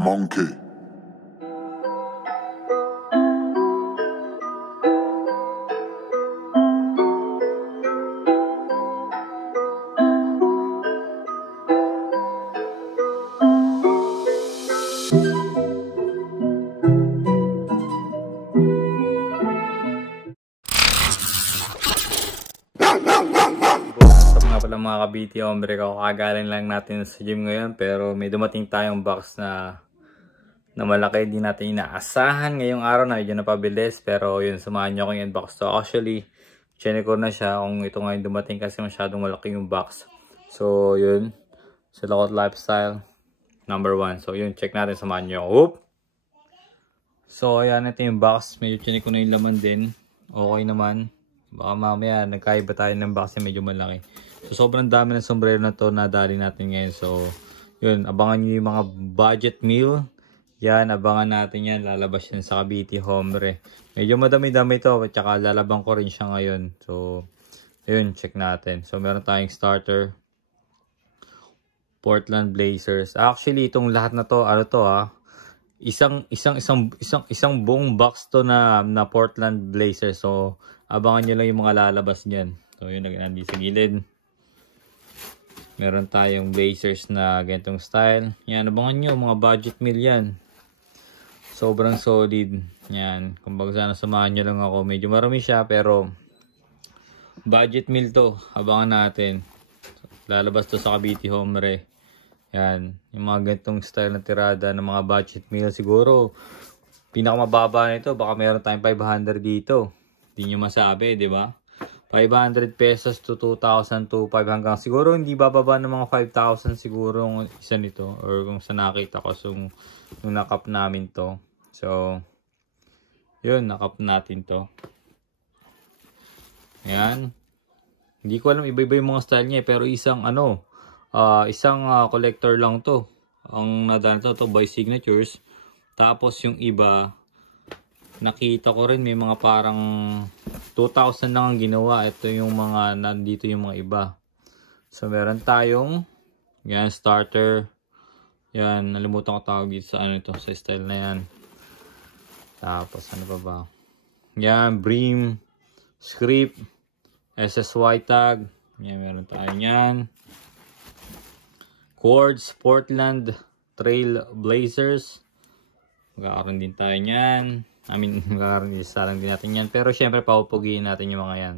Monkey. What's up nga pala mga ka-BT Hombre ko, kakagaling lang natin sa gym ngayon pero may dumating tayong box na malaki, di natin inaasahan ngayong araw na medyo napabilis, pero yun, samahan nyo akong i-unbox to. Actually, chinek ko na siya kung ito ngayon dumating kasi masyadong malaki yung box. So yun, Silakot Lifestyle number 1. So yun, check natin, samahan nyo. Whoop! So ayan, ito yung box, medyo chinek ko na yung laman din, okay naman. Baka mamaya nagkaiba tayo ng box na medyo malaki. So sobrang dami ng sombrero na to na dali natin ngayon. So yun, abangan nyo yung mga budget meal. Yan, abangan natin yan. Lalabas yan sa BT Hombre. Medyo madami-dami to. At saka lalabang ko rin siya ngayon. So yun, check natin. So meron tayong starter, Portland Blazers. Actually itong lahat na to, ano to isang buong box to na Portland Blazers. So abangan nyo lang yung mga lalabas niyan. So yun, nandito sa gilid. Meron tayong Blazers na ganitong style. Yan, abangan nyo, mga budget meal yan. Sobrang solid. Yan, kumbaga sana samahan nyo lang ako. Medyo marami siya pero budget meal to. Abangan natin. Lalabas to sa BT Hombre. Yan, yung mga ganitong style na tirada ng mga budget meal. Siguro pinakamababa nito, baka meron tayong 500 dito. Hindi nyo masabi, di ba? 500 pesos to 2,000 to 5 hanggang siguro hindi bababa ng mga 5,000 siguro yung isa nito, or kung sa nakita ko yung nakap namin to. So yun, nakap natin to. Ayan, hindi ko alam, iba-iba yung mga style niya pero isang collector lang to ang nadaan to by signatures. Tapos yung iba nakita ko rin may mga parang 2,000 lang ang ginawa. Ito yung mga nandito yung mga iba. So meron tayong yan, starter. Yan, nalimutan ko tawag dito sa ano ito, sa style na yan. Tapos ano pa ba? Yan, Brim, Script, SSY tag. Yan, meron tayo yan. Quartz, Portland Trail Blazers. Magkakaroon din tayo yan. Magkakaroon din natin yan. Pero syempre, papupugiin natin yung mga yan.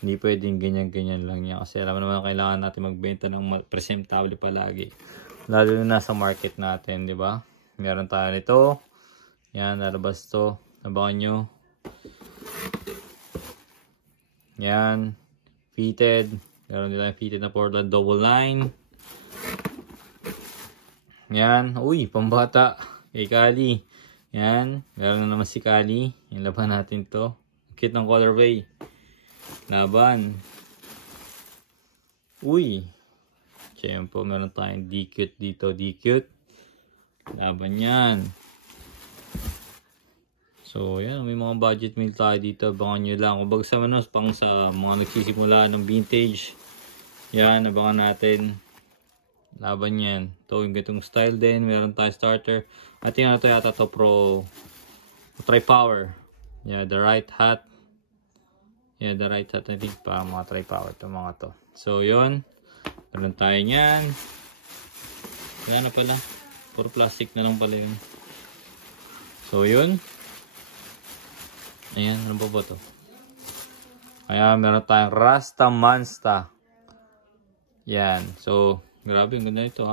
Hindi pwedeng ganyan-ganyan lang yan. Kasi alam naman kailangan natin magbenta ng presentable palagi. Lalo na sa market natin, di ba? Meron tayo nito. Yan, lalabas to. Abangan nyo. Yan. Fitted. Meron din tayo fitted na Portland double line. Yan. Uy, pambata. Kay Kali. Yan, meron na naman si Kali. Yung laban natin to. Cute ng colorway. Laban. Uy. Siyempre, meron tayong D-Cute dito. D-Cute. Laban yan. So, yan. May mga budget meal tayo dito. Abangan nyo lang. Kung bagsa manos, pang sa mga nagsisimula ng vintage. Yan, abangan natin. Laban yan. Ito yung ganitong style din. Meron tayo starter. At yung ito yata to Pro Tri-Power. Yeah, the right hat. Yeah, the right hat. I think pa mga Tri-Power ito mga to. So yun, meron tayo nyan. Yan na pala, puro plastic na lang pala yun. So yun. Ayan, ano ba to? Ayan, meron tayong Rasta Mansta. Yan, so grabe, ang ganda ito.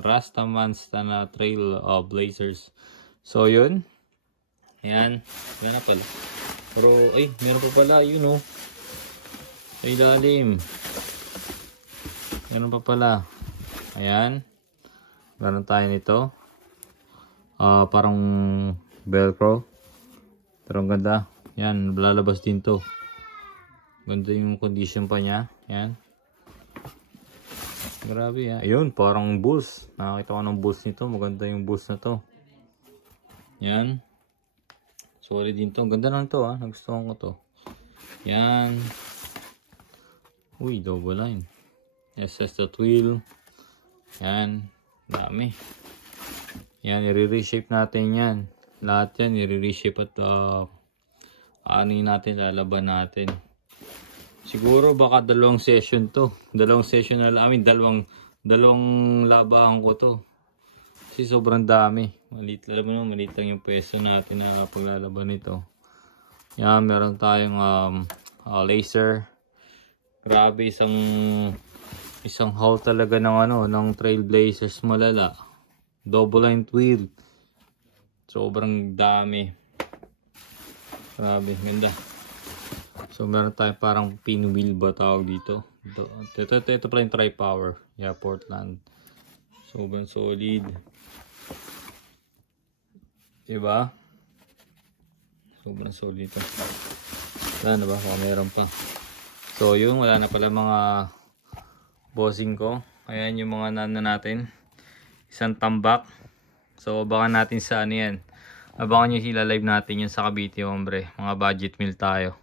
Rasta Mansta na Trail Blazers. So yun. Ayan, wala na pala. Pero ay, meron pa pala, yun o. Sa ilalim. Meron pa pala. Ayan. Meron tayo nito. Parang velcro. Pero ang ganda. Yan, lalabas din to. Ganda yung condition pa niya. Yan. Grabe ha. Ayun, parang bulls. Nakakita ko ng bulls nito. Maganda yung bulls na to. Yan. Solid din to. Ang ganda lang to ha. Nagustuhan ko to. Yan. Uy, double line. SS the twill. Yan. Dami. Yan, i-reshape natin yan. Lahat yan, i-reshape at ano yun natin, lalaban natin. Siguro baka dalawang session to. Dalawang session na lang. Dalawang labahan ko to. Kasi sobrang dami. Maliit lang yung pwesto natin na paglalaban nito. Yan, meron tayong laser. Grabe, isang haul talaga ng Trailblazers malala. Double line wheel. Sobrang dami. Grabe, ganda. So, meron tayong parang pinwheel ba tawag dito. Ito pala yung tri-power. Yeah, Portland. Sobrang solid. Diba? Sobrang solid ito. Wala na ba? Kung meron pa. So, yun. Wala na pala mga bossing ko. Ayan yung mga nano natin. Isang tambak. So, abangan natin sa ano yan. Abangan nyo sila live natin yun sa Cavite, hombre. Mga budget meal tayo.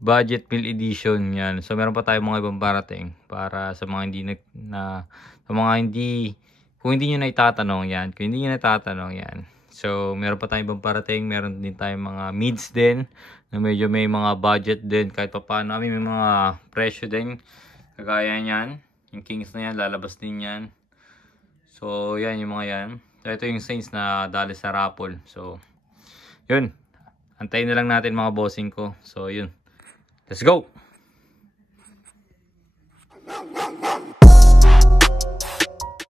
Budget meal edition yan. So meron pa tayong mga ibang parating para sa mga kung hindi niyo na itatanong yan. Kung hindi niyo na itatanong yan. So meron pa tayong ibang parating. Meron din tayong mga mids din na medyo may mga budget din kahit pa paano. May mga presyo din. Kagaya niyan. Yung Kings na yan, lalabas din yan. So yan yung mga yan. So ito yung Saints na dali sa raffle. So yun. Antayin na lang natin mga bossing ko. So yun. Let's go!